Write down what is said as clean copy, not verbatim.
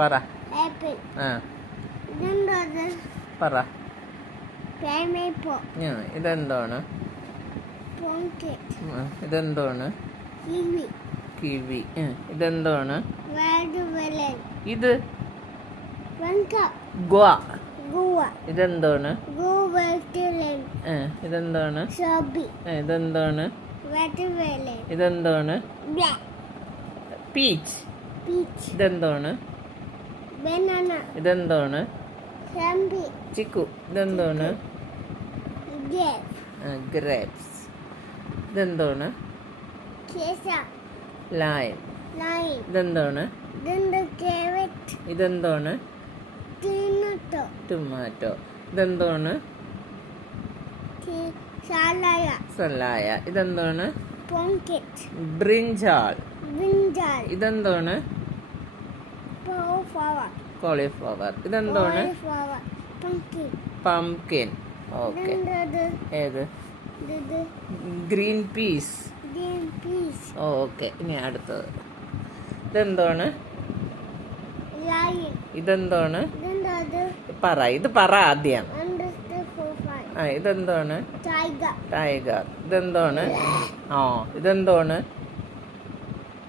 പറ. ആപ്പിൾ. ആ ഇതെന്തോന്ന്? പറ. പൈനാപ്പിൾ. ഇതെന്താണ്? പംകിൻ. ഇതെന്താണ്? കിവി. കിവി. ഇതെന്താണ്? വാട്ടർമെലൺ. ഇത് വെങ്ക. ഗ്വ. ഗുവ. ഇതെന്താണ്? ഗുവാട്ടർമെലൺ. ഇതെന്താണ്? സ്ട്രോബെറി. ഇതെന്താണ്? വാട്ടർമെലൺ. ഇതെന്താണ്? ബ്ലാക്ക്. പീച്ച്. പീച്ച്. ഇതെന്താണ്? ബനാന. ഇതെന്താണ്? ചാമ്പി. ചിക്കു. ഇതെന്താണ്? ഗ്രേപ്പ്. ഗ്രേപ്സ്. ഇതെന്താണ്? കേസ. ലൈം. ലൈം. ഇതെന്താണ്? ഇതെന്ത്? കാരറ്റ്. ഇതെന്താണ്? ടൊമാറ്റോ. ടൊമാറ്റോ. ഇതെന്താണ്? സലായ. സലായ. ഇതെന്താണ്? പംകിൻ. ബ്രിഞ്ചാൾ. ബ്രിഞ്ചാൾ. ഇതെന്താണ്? കോളിഫ്ലവർ. കോളിഫ്ലവർ. ഇതെന്താണ്? കോളിഫ്ലവർ. പംകിൻ. പംകിൻ. ഓക്കെ. ഇതെന്തത്? ഏത്? ഇത് green peas. Green peas. Okay. ഇനി അടുത്തത്. ഇതെന്താണ്? ലയൺ. ഇതെന്താണ്? ഇതെന്തത്? പറ. ഇത് പറ ആദ്യം. അണ്ടർസ്റ്റാൻഡ്. ഇതെന്താണ്? ടൈഗർ. ടൈഗർ. ഇതെന്താണ്? ഇതെന്താണ്?